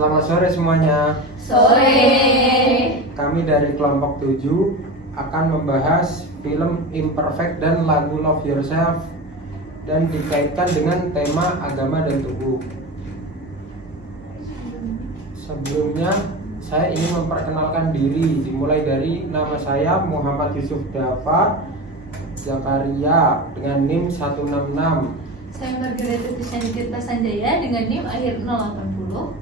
Selamat sore semuanya. Sore. Kami dari kelompok 7 akan membahas film Imperfect dan lagu Love Yourself dan dikaitkan dengan tema agama dan tubuh. Sebelumnya saya ingin memperkenalkan diri, dimulai dari nama saya Muhammad Yusuf Dafa Zakaria dengan NIM 166. Saya Margareta Tirta Sanjaya dengan NIM akhir 080.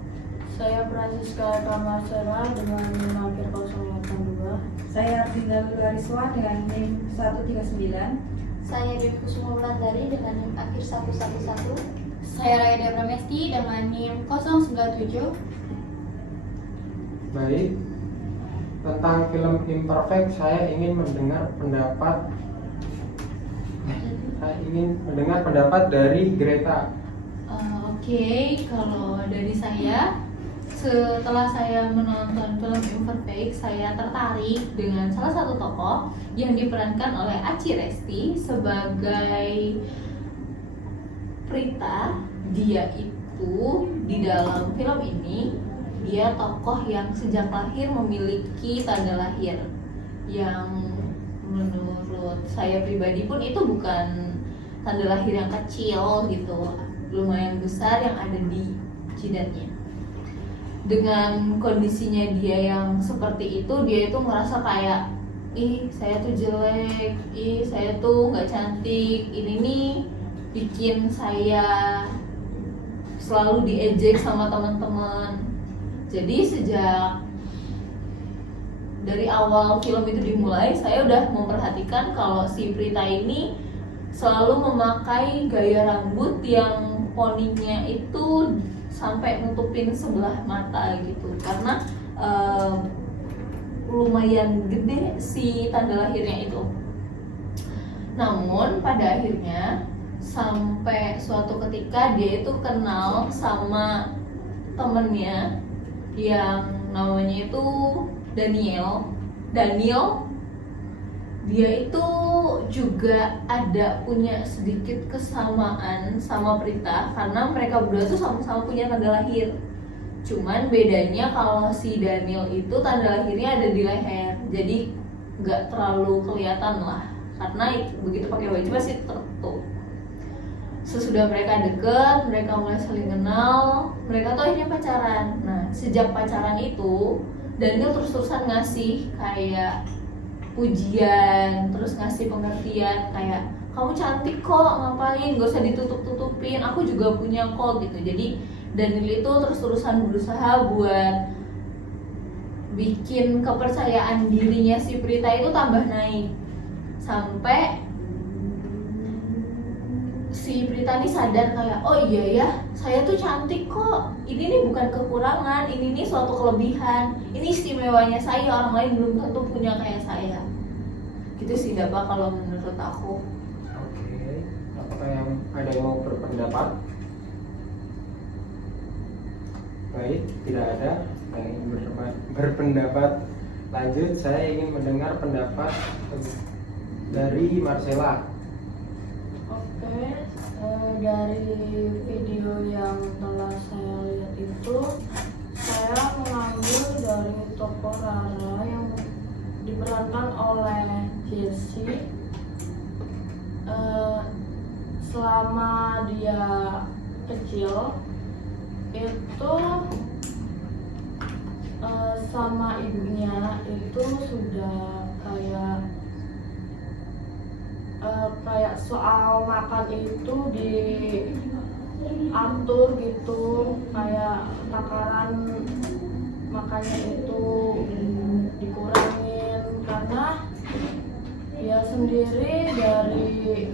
Saya Francisca Kamasera dengan NIM akhir 082. Saya Ardina Lariswa dengan NIM 139. Saya Dewi Kusuma Wulandari dengan NIM akhir 111. Saya Raya Pramesti dengan NIM 097. Baik, tentang film Imperfect saya ingin mendengar pendapat dari Greta. Oke, kalau dari saya, setelah saya menonton film Imperfect, saya tertarik dengan salah satu tokoh yang diperankan oleh Aci Resti sebagai Prita. Dia itu di dalam film ini, dia tokoh yang sejak lahir memiliki tanda lahir yang menurut saya pribadi pun itu bukan tanda lahir yang kecil gitu, lumayan besar yang ada di jidatnya. Dengan kondisinya dia yang seperti itu, dia itu merasa kayak, ih saya tuh jelek, ih saya tuh nggak cantik, ini nih bikin saya selalu diejek sama teman-teman. Jadi sejak dari awal film itu dimulai, saya udah memperhatikan kalau si Prita ini selalu memakai gaya rambut yang poninya itu sampai nutupin sebelah mata gitu, karena lumayan gede si tanda lahirnya itu. Namun pada akhirnya sampai suatu ketika dia itu kenal sama temennya yang namanya itu Daniel. Dia itu juga ada punya sedikit kesamaan sama Prita karena mereka berdua tuh sama-sama punya tanda lahir. Cuman bedanya kalau si Daniel itu tanda lahirnya ada di leher, jadi nggak terlalu kelihatan lah karena begitu pakai baju pasti tertutup. Sesudah mereka deket, mereka mulai saling kenal, mereka tuh akhirnya pacaran. Nah, sejak pacaran itu, Daniel terus-terusan ngasih kayak pujian, terus ngasih pengertian kayak, kamu cantik kok, ngapain, gak usah ditutup-tutupin, aku juga punya kok gitu. Jadi Daniel itu terus-terusan berusaha buat bikin kepercayaan dirinya si Prita itu tambah naik. Sampai si Prita ini sadar kayak, oh iya ya, saya tuh cantik kok. Ini nih bukan kekurangan, ini nih suatu kelebihan. Ini istimewanya saya, orang lain belum tentu punya kayak saya. Gitu sih Dapa kalau menurut aku. Oke, ada yang mau berpendapat? Baik, tidak ada yang ingin berpendapat. Lanjut, saya ingin mendengar pendapat dari Marcella. Oke, dari video yang telah saya lihat itu, saya mengambil dari tokoh Rara yang diperankan oleh Jessie. Selama dia kecil itu sama ibunya itu sudah kayak soal makan itu diatur gitu, kayak takaran makannya itu dikurangin karena dia sendiri dari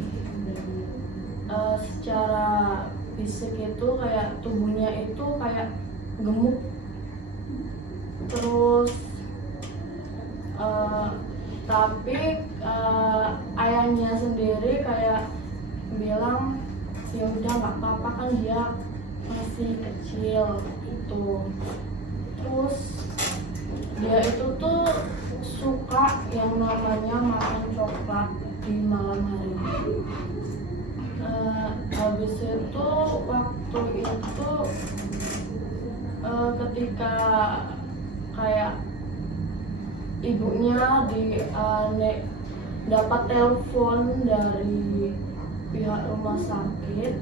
secara fisik itu kayak tubuhnya itu kayak gemuk, terus tapi ayahnya sendiri kayak bilang ya udah nggak apa-apa kan dia masih kecil itu. Terus dia itu tuh suka yang namanya makan coklat di malam hari. Habis itu waktu itu ketika kayak ibunya dapat telepon dari pihak rumah sakit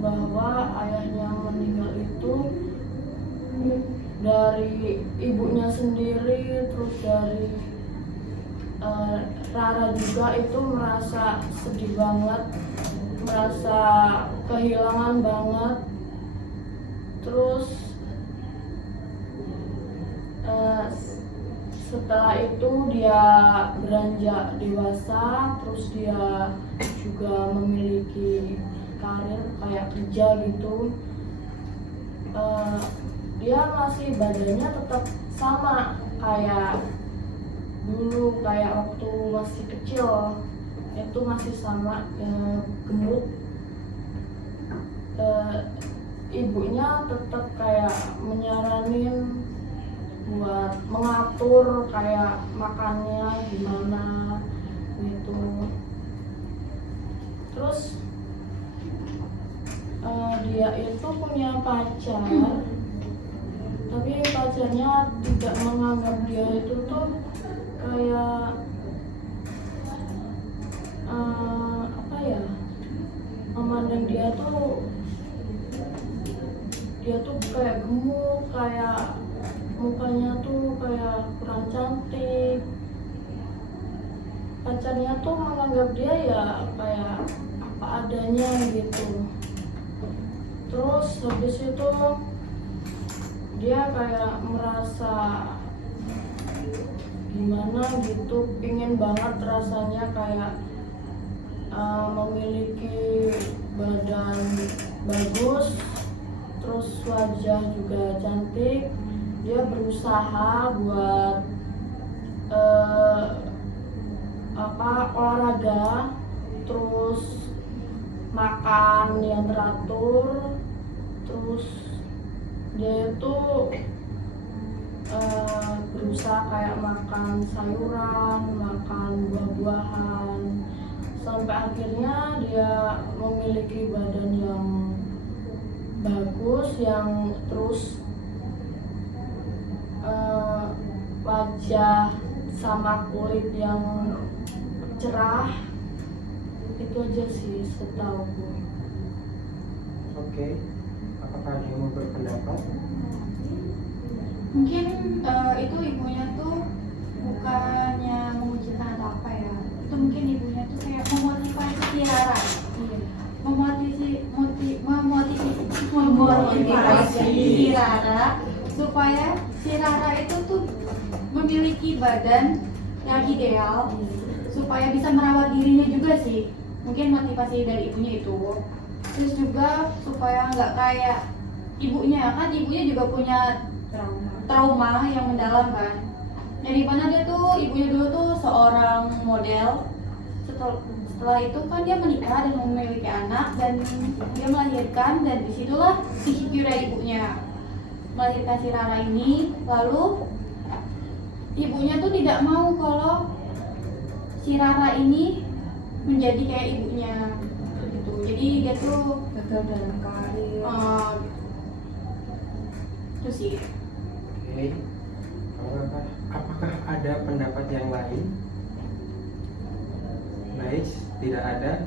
bahwa ayahnya meninggal itu dari ibunya sendiri, terus dari Rara juga itu merasa sedih banget, merasa kehilangan banget. Terus setelah itu dia beranjak dewasa, terus dia juga memiliki karir kayak kerja gitu. Dia masih badannya tetap sama kayak dulu, kayak waktu masih kecil itu masih sama, gemuk. Ibunya tetap kayak menyaranin buat mengatur kayak makannya gimana gitu. Terus dia itu punya pacar, tapi pacarnya tidak menganggap dia itu tuh kayak apa ya, memandang dia tuh kayak gemuk, kayak mukanya tuh kayak kurang cantik. Pacarnya tuh menganggap dia ya kayak apa adanya gitu. Terus habis itu dia kayak merasa gimana gitu, pingin banget rasanya kayak memiliki badan bagus, terus wajah juga cantik. Dia berusaha buat olahraga, terus makan yang teratur, terus dia itu berusaha kayak makan sayuran, makan buah-buahan, sampai akhirnya dia memiliki badan yang bagus, yang terus wajah sama kulit yang cerah. Itu aja sih setauku. Oke, apakah ada yang mau berpendapat? Mungkin itu ibunya tuh bukannya mengucilkan atau apa ya, itu mungkin ibunya tuh kayak memotivasi si Rara, memotivasi si Rara supaya si Rara itu tuh memiliki badan yang ideal, supaya bisa merawat dirinya juga sih. Mungkin motivasi dari ibunya itu. Terus juga supaya nggak kayak ibunya, kan ibunya juga punya trauma yang mendalam kan. Dari mana dia tuh, ibunya dulu tuh seorang model. Setelah itu kan dia menikah dan memiliki anak, dan dia melahirkan, dan disitulah psikiknya ibunya melahirkan si Rara ini. Lalu ibunya tuh tidak mau kalau si Rara ini menjadi kayak ibunya gitu. Jadi dia tuh gagal dalam karir. Itu sih. Oke, apakah ada pendapat yang lain? Baik, tidak ada.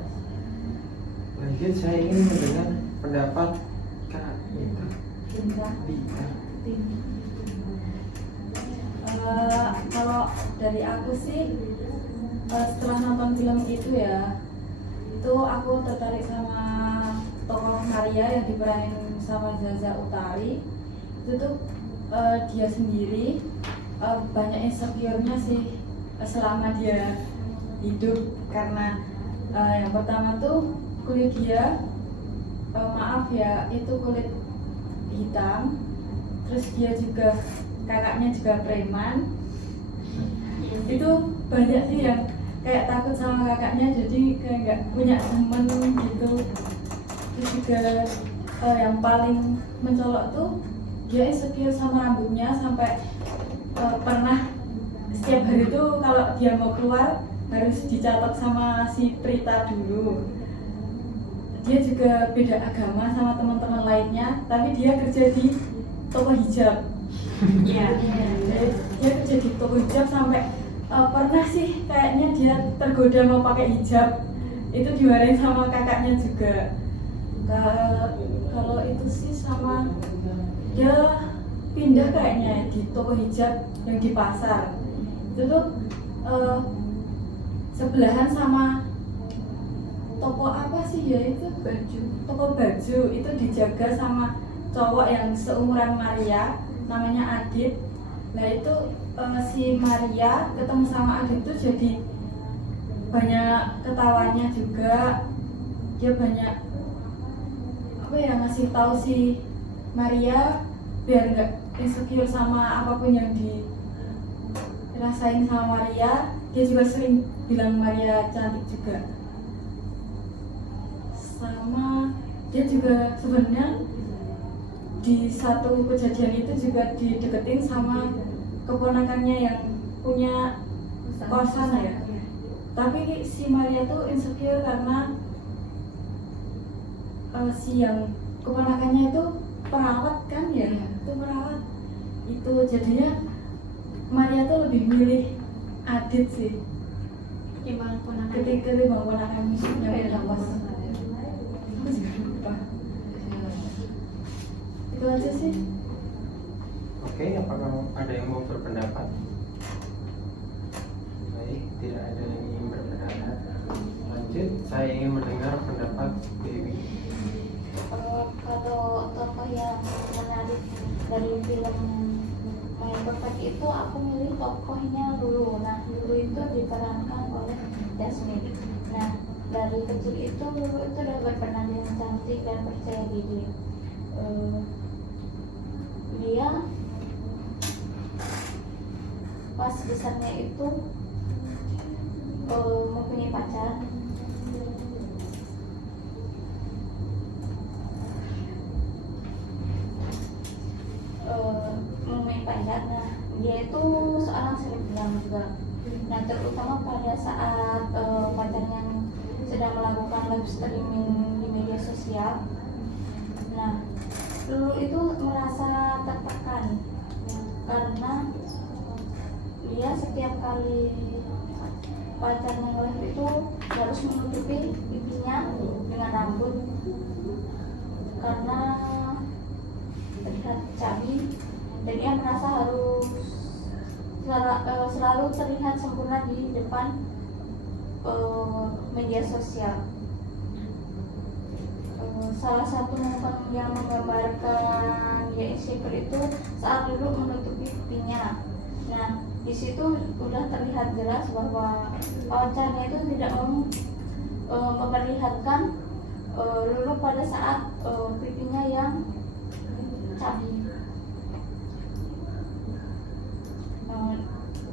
Lanjut, saya ingin mendengar pendapat Kak Dita. Kalau dari aku sih, setelah nonton film itu ya, itu aku tertarik sama tokoh Maria yang diperanin sama Zaza Utari. Itu tuh dia sendiri banyak insecure-nya sih selama dia hidup, karena yang pertama tuh kulit dia, maaf ya, itu kulit hitam. Terus dia juga, kakaknya juga preman. Itu banyak sih yang kayak takut sama kakaknya, jadi kayak nggak punya temen gitu. Terus juga yang paling mencolok tuh dia insecure sama rambutnya, sampai pernah setiap hari tuh kalau dia mau keluar harus dicatat sama si Prita dulu. Dia juga beda agama sama teman-teman lainnya, tapi dia kerja di toko hijab. Iya. Dia kerja di toko hijab sampai pernah sih kayaknya dia tergoda mau pakai hijab, itu dimarahin sama kakaknya juga. Kalau itu sih sama dia pindah kayaknya di toko hijab yang di pasar itu tuh sebelahan sama toko apa sih ya itu, toko baju itu dijaga sama cowok yang seumuran Maria namanya Adit. Nah itu si Maria ketemu sama Adit tuh jadi banyak ketawanya juga, dia banyak apa ya ngasih tahu si Maria biar nggak insecure sama apapun yang dirasain sama Maria. Dia juga sering bilang Maria cantik juga. Sama dia juga sebenarnya di satu kejadian itu juga dideketin sama keponakannya yang punya kosan ya. Tapi si Maria tuh insecure karena si yang keponakannya itu perawat kan ya, itu perawat. Itu jadinya Maria tuh lebih milih Adit sih Gimana ponakan? ketika dia mau ponakan yang punya kos. Aku juga lupa. Itu aja sih. Oke, apakah ada yang mau berpendapat? Baik, tidak ada yang ingin berpendapat. Lanjut, saya ingin mendengar pendapat Dewi. Kalau tokoh yang menarik dari film Main Perfect itu aku milih tokohnya Lulu. Nah, Lulu itu diperankan oleh Jasmine. Nah, dari kecil itu Lulu itu udah berpenampilan cantik dan percaya diri. Dia pas besarnya itu mempunyai pacar. Nah, dia itu seorang selebgram juga. Nah, terutama pada saat pacarnya sedang melakukan live streaming di media sosial. Nah, Lulu itu merasa tertekan karena dia setiap kali pacarnya live itu harus menutupi pipinya dengan rambut karena terlihat cabi. Dan dia merasa harus selalu terlihat sempurna di depan media sosial. Salah satu momen yang menggambarkan dia insecure itu saat dulu menutupi pipinya. Nah, di situ udah terlihat jelas bahwa pacarnya itu tidak mau memperlihatkan Lulu pada saat pipinya yang cabi.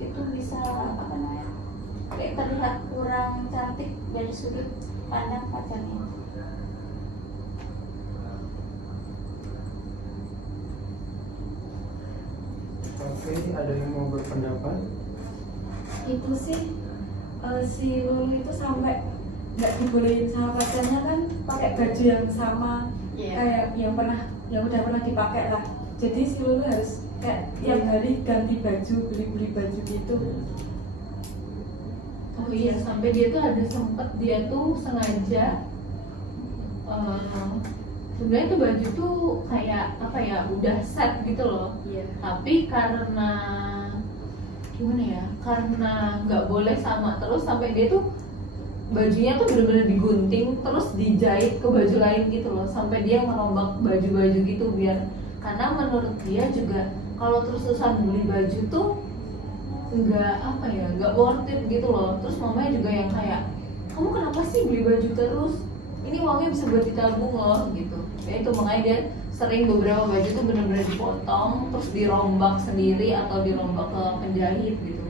Itu bisa apa namanya kayak terlihat kurang cantik dari sudut pandang pacarnya. Oke, ada yang mau berpendapat? Itu sih si Lulu itu sampai nggak dibolehin sama pacarnya kan pakai baju yang sama kayak yang udah pernah dipakai lah. Jadi si Lulu harus kayak tiap hari ganti baju, beli baju gitu. Oh iya, sampai dia tuh ada sempet dia tuh sengaja sebenarnya tuh baju tuh kayak apa ya, udah set gitu loh. Tapi karena gimana ya, karena nggak boleh sama terus sampai dia tuh bajunya tuh bener-bener digunting terus dijahit ke baju lain gitu loh, sampai dia ngerombak baju-baju gitu biar, karena menurut dia juga kalau terus-terusan beli baju tuh nggak worth it gitu loh. Terus mamanya juga yang kayak, kamu kenapa sih beli baju terus, ini uangnya bisa buat ditabung loh gitu ya. Itu makanya dia sering beberapa baju tuh bener-bener dipotong terus dirombak sendiri atau dirombak ke penjahit gitu.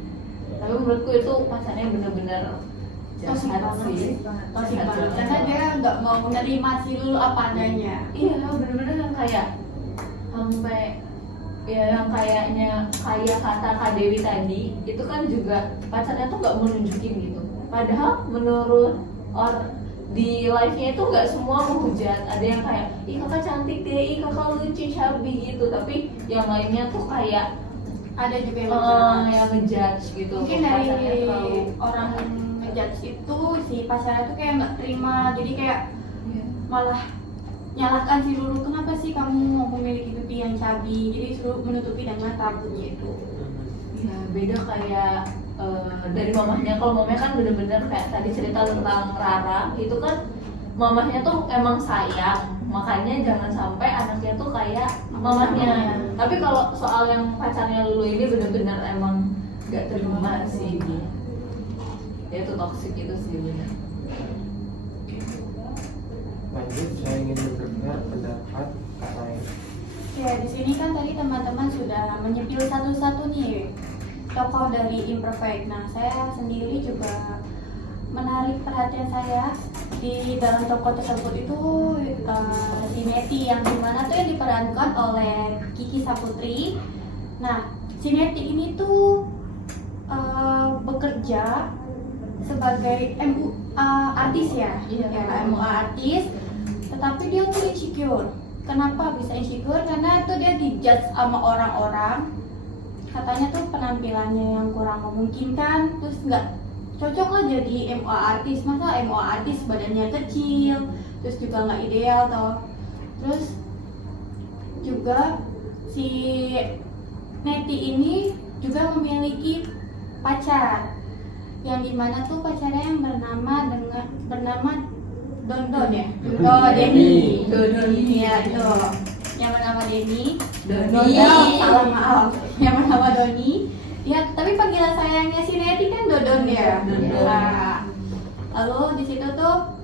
Tapi menurutku itu pacarnya bener-bener Toxic jahat banget sih. Toxic banget karena dia nggak mau menerima si Lulu apa adanya. Iya, bener-bener yang kayak sampai ya yang kayaknya kayak kata Kak Dewi tadi itu kan juga pacarnya tuh nggak mau nunjukin gitu. Padahal menurut di live-nya itu nggak semua menghujat, ada yang kayak ih kakak cantik deh, ih kakak lucu Syabi gitu, tapi yang lainnya tuh kayak Ada juga yang yang ngejudge gitu. mungkin pacarnya dari terlalu orang ngejudge itu si pacarnya tuh kayak nggak terima, jadi kayak malah nyalahkan si Lulu, kenapa sih kamu mau memiliki pipi yang cabi, jadi suruh menutupi dengan rambutnya itu. ya beda kayak dari mamahnya. Kalau mamahnya kan bener-bener kayak tadi cerita tentang Rara itu kan mamahnya tuh emang sayang, makanya jangan sampai anaknya tuh kayak mamahnya. Tapi kalau soal yang pacarnya Lulu ini bener-bener emang gak terima sih dia. Ya itu toxic itu sih bener. Lanjut, saya ingin mendengar pendapat Kak Raya. Ya di sini kan tadi teman-teman sudah menyepil satu-satu nih tokoh dari Imperfect. Nah saya sendiri juga menarik perhatian saya di dalam tokoh tersebut itu si Neti yang dimana tuh yang diperankan oleh Kiki Saputri. Nah si Neti ini tuh bekerja sebagai artis ya, MUA artis, tetapi dia tuh insecure. Kenapa bisa insecure? Karena tuh dia dijudge sama orang-orang, katanya tuh penampilannya yang kurang memungkinkan, terus nggak cocok lah jadi MUA artis. Masa MUA artis badannya kecil, terus juga nggak ideal toh. Terus juga si Neti ini juga memiliki pacar, yang dimana tuh pacarnya yang bernama Dondon ya, Denny, ya itu, yang bernama Denny, salah maaf, yang bernama Doni. Ya, tapi panggilan sayangnya si Neti kan Dodon ya. Nah, lalu di situ tuh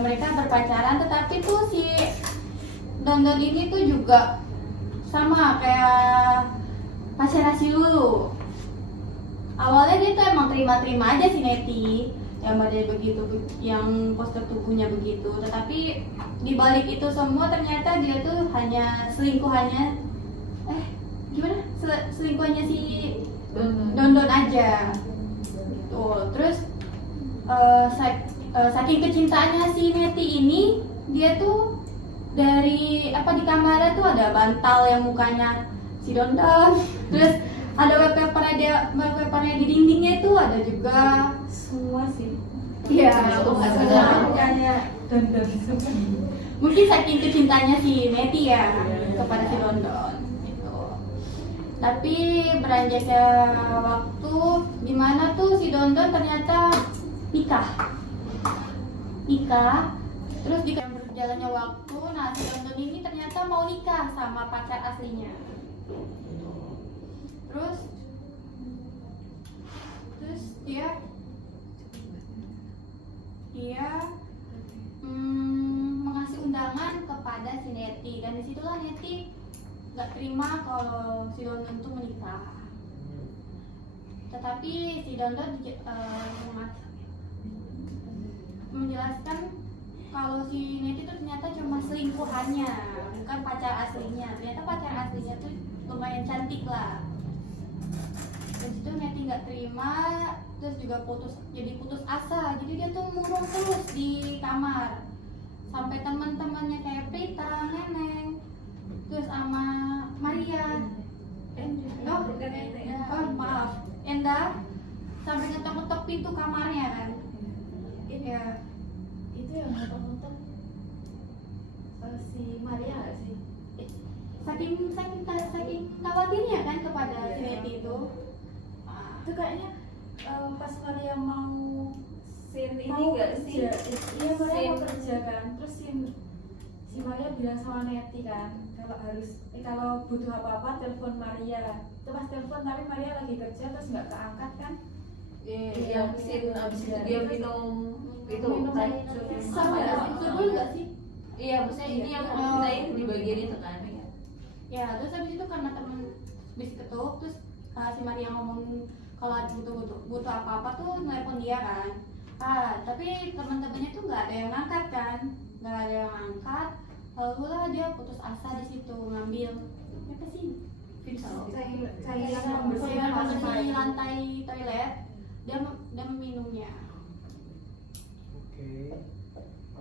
mereka berpacaran, tetapi tuh si Dondon ini tuh juga sama kayak pacarnya si Lulu. Awalnya dia tuh emang terima-terima aja si Neti, yang badannya begitu, yang postur tubuhnya begitu. Tetapi di balik itu semua ternyata dia tuh hanya selingkuhannya, selingkuhannya si Dondon aja. Tuh, terus saking kecintaannya si Neti ini, dia tuh dari di kamarnya tuh ada bantal yang mukanya si Dondon, terus ada wallpapernya di dindingnya itu ada juga Semua sih. iya Bukannya Dondon. mungkin saking kecintanya si Neti ya kepada si Dondon gitu. Tapi beranjaknya waktu dimana tuh si Dondon ternyata nikah terus di berjalannya waktu, nah si Dondon ini ternyata mau nikah sama pacar aslinya. Terus dia mengasih undangan kepada si Neti, dan disitulah Neti nggak terima kalau si Dondon tuh menikah. Tetapi si Dondon menjelaskan kalau si Neti tuh ternyata cuma selingkuhannya, bukan pacar aslinya. Ternyata pacar aslinya tuh lumayan cantik lah. Dan situ Neti nggak terima, terus juga putus asa. Jadi dia tuh murung terus di kamar, sampai teman-temannya kayak Prita, Neneng, terus sama Maria, Enda, sampai ngetok-ngetok pintu kamarnya kan. Ya. Itu yang nonton si Maria nggak sih? Saking khawatirnya kan kepada si Neti itu. Itu kayaknya pas Maria mau Scene ini mau nggak sih? Iya, Maria mau kerja kan, terus si Maria bilang sama Neti kan kalau butuh apa-apa telepon Maria. Itu pas telepon tapi Maria lagi kerja terus nggak keangkat kan. Yang scene abis itu dia minum itu Minum racun Sama itu dulu nggak sih? iya maksudnya ini yang mau ceritain di bagian itu kan Ya, terus habis itu karena temen bis ketuk, terus si Maria ngomong kalau ada butuh apa-apa tuh nelpon dia kan. Tapi teman-temannya tuh nggak ada yang ngangkat kan, lalu lah dia putus asa di situ, ngambil apa sih? Kayak Di lantai toilet, dia meminumnya. Oke.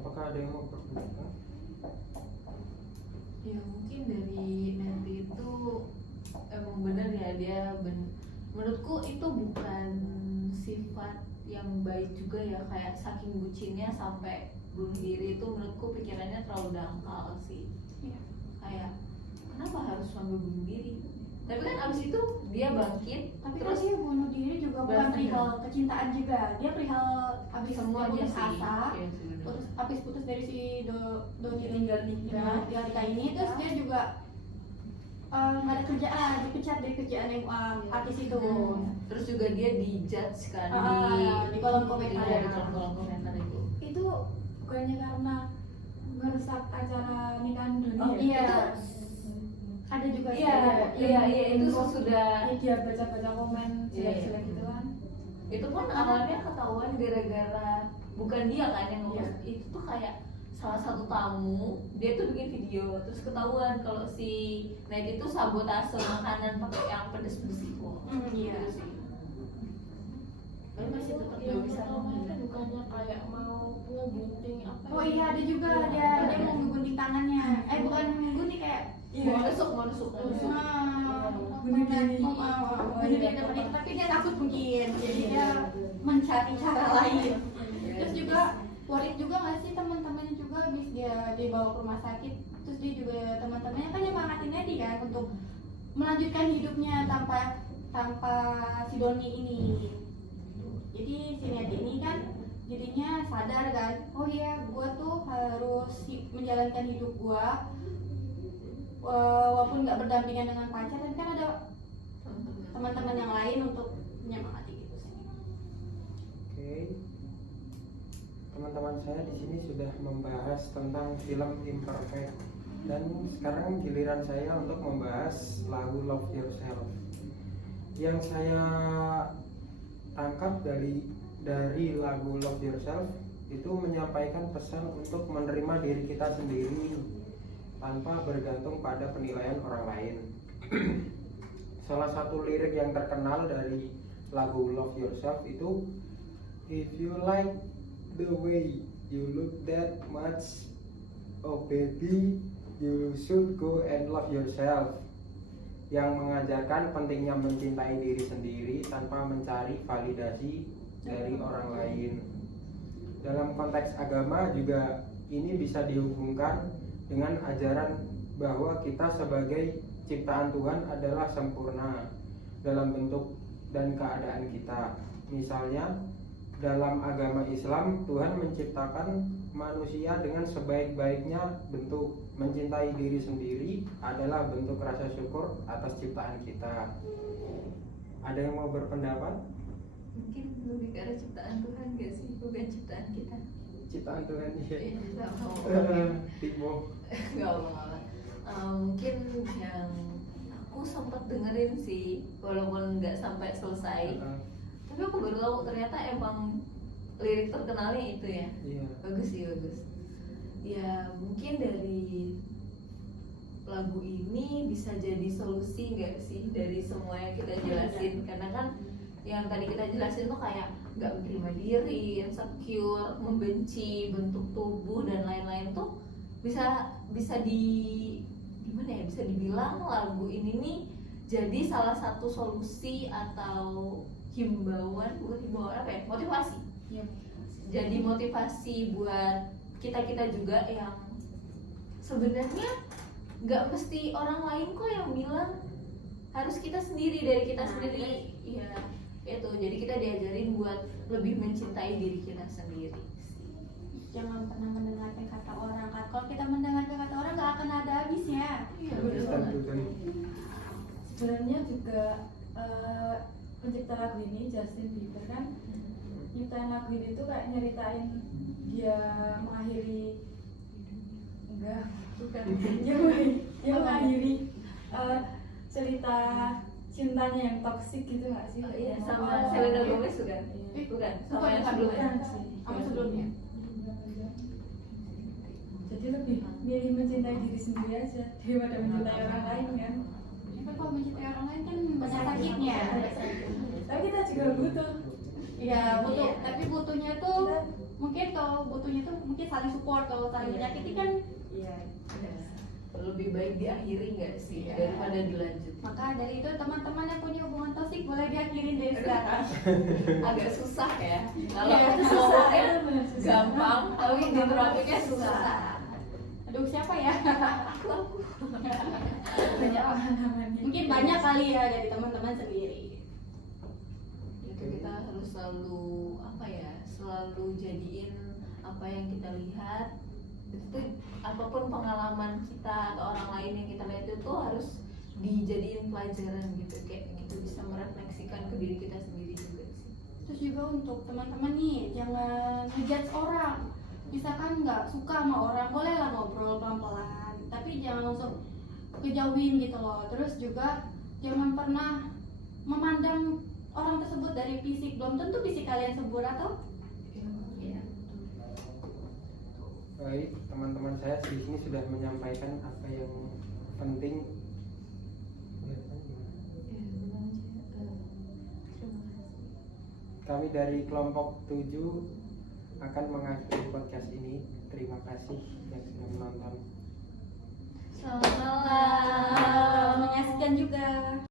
Apakah ada yang mau bertanya? Ya mungkin dari nanti itu emang bener ya menurutku itu bukan sifat yang baik juga ya, kayak saking bucinnya sampai bunuh diri itu menurutku pikirannya terlalu dangkal sih. Iya. Kayak kenapa harus sampai bunuh diri? Tapi kan abis itu dia bangkit, Tapi terus terus dia bunuh diri juga bukan Berarti perihal kecintaan juga. Dia perihal abis semuanya putus sih. asa, Iya sih, bener. terus abis putus dari si Doni Tinggal nikah. nikah ini, terus dia juga nggak ada kerjaan, dipecat dari kerjaan yang artis itu. Terus juga dia dijudge kan Di kolom komentar. Iya, di kolom komentar itu. Itu bukannya karena merusak acara nikahan Doni Oh, ya? Iya. Ada juga sih. Iya, itu sudah Ini dia baca-baca komen Iya, jelek-jelek gitu kan. itu pun awalnya ketahuan gara-gara bukan dia kan yang ngurus, itu tuh kayak salah satu tamu dia tuh bikin video terus ketahuan kalau si Ned itu sabotase makanan pakai yang pedes-pedes itu. Iya. Gitu sih. Tapi masih tetap yang gak bisa pertama itu bukannya kayak mau ngegunting apa Oh iya, ada juga dia mau ngegunting tangannya. Bukan ngegunting kayak mau nusuk. bunuh diri dapat itu, tapi dia takut mungkin, jadi dia mencari cara lain. Terus juga worried juga nggak sih teman-temannya juga habis dia dibawa ke rumah sakit, terus dia juga teman-temannya kan nyemangatin Nedi kan untuk melanjutkan hidupnya tanpa si Doni ini. Jadi si Nedi ini kan jadinya sadar kan, oh iya gue tuh harus menjalankan hidup gue walaupun nggak berdampingan dengan pacar, tapi kan ada teman-teman yang lain untuk menyemangati gitu sih. Oke. Teman-teman saya di sini sudah membahas tentang film Imperfect dan sekarang giliran saya untuk membahas lagu Love Yourself. Yang saya tangkap dari lagu Love Yourself itu menyampaikan pesan untuk menerima diri kita sendiri tanpa bergantung pada penilaian orang lain. Salah satu lirik yang terkenal dari lagu Love Yourself itu, if you like the way you look that much, oh baby, you should go and love yourself. Yang mengajarkan pentingnya mencintai diri sendiri tanpa mencari validasi dari orang lain. Dalam konteks agama juga ini bisa dihubungkan dengan ajaran bahwa kita sebagai ciptaan Tuhan adalah sempurna dalam bentuk dan keadaan kita. Misalnya dalam agama Islam, Tuhan menciptakan manusia dengan sebaik-baiknya bentuk. Mencintai diri sendiri adalah bentuk rasa syukur atas ciptaan kita. Ada yang mau berpendapat? Mungkin lebih ke arah ciptaan Tuhan gak sih, bukan ciptaan kita. Ciptaan Tuhan ya. Timo. Gak apa-apa. Mungkin yang aku sempat dengerin sih, walaupun nggak sampai selesai. Tapi aku baru tahu ternyata emang lirik terkenalnya itu ya. Iya. Bagus sih, bagus. Ya mungkin dari lagu ini bisa jadi solusi nggak sih dari semua yang kita jelasin, karena kan yang tadi kita jelasin tuh kayak nggak menerima diri, insecure, membenci bentuk tubuh dan lain-lain tuh bisa gimana ya, bisa dibilang lagu ini nih jadi salah satu solusi atau himbauan, bukan himbauan apa ya, motivasi. Jadi motivasi buat kita juga yang sebenarnya nggak mesti orang lain kok yang bilang, harus kita sendiri dari kita sendiri. Iya, itu. Jadi kita diajarin buat lebih mencintai diri kita sendiri. Jangan pernah mendengarkan kata orang. Kalau kita mendengarkan kata orang nggak akan ada habisnya. Iya, benar banget. Sebenarnya juga pencipta lagu ini Justin Bieber kan nyiptain lagu ini tuh kayak nyeritain dia mengakhiri dia mengakhiri cerita cintanya yang toksik gitu nggak sih? Oh, iya, sama Selena Gomez bukan? Bukan, sama yang sebelumnya. Sama sebelumnya. Jadi lebih milih mencintai diri sendiri aja daripada mencintai orang lain kan. Tapi kalau mencintai orang lain kan banyak sakitnya. Tapi kita juga butuh. Iya butuh, tapi butuhnya tuh mungkin kalau butuhnya tuh mungkin saling support, kalau saling menyakiti kan Iya. Lebih baik diakhiri nggak sih Iya. daripada dilanjut. maka dari itu teman-teman yang punya hubungan toksik boleh diakhirin dari sekarang. Agak susah ya. Kalau Iya, ngomongnya gampang, tapi diterapinya susah. Aduh, siapa ya? Banyak pengalaman. Mungkin banyak kali ya dari teman-teman sendiri. Itu kita harus selalu apa ya, selalu jadiin apa yang kita lihat itu tuh, apapun pengalaman kita atau orang lain yang kita lihat itu tuh harus dijadiin pelajaran gitu, kayak gitu bisa merefleksikan ke diri kita sendiri juga sih. Terus juga untuk teman-teman nih, jangan ngejudge orang. Misalkan nggak suka sama orang, bolehlah ngobrol pelan-pelan, tapi jangan langsung kejauhin gitu loh. Terus juga jangan pernah memandang orang tersebut dari fisik, belum tentu fisik kalian sempurna atau Iya. Baik, teman-teman saya di sini sudah menyampaikan apa yang penting. Kami dari kelompok 7 akan mengakhiri podcast ini. Terima kasih yang sudah menonton. Selamat malam. menyaksikan juga.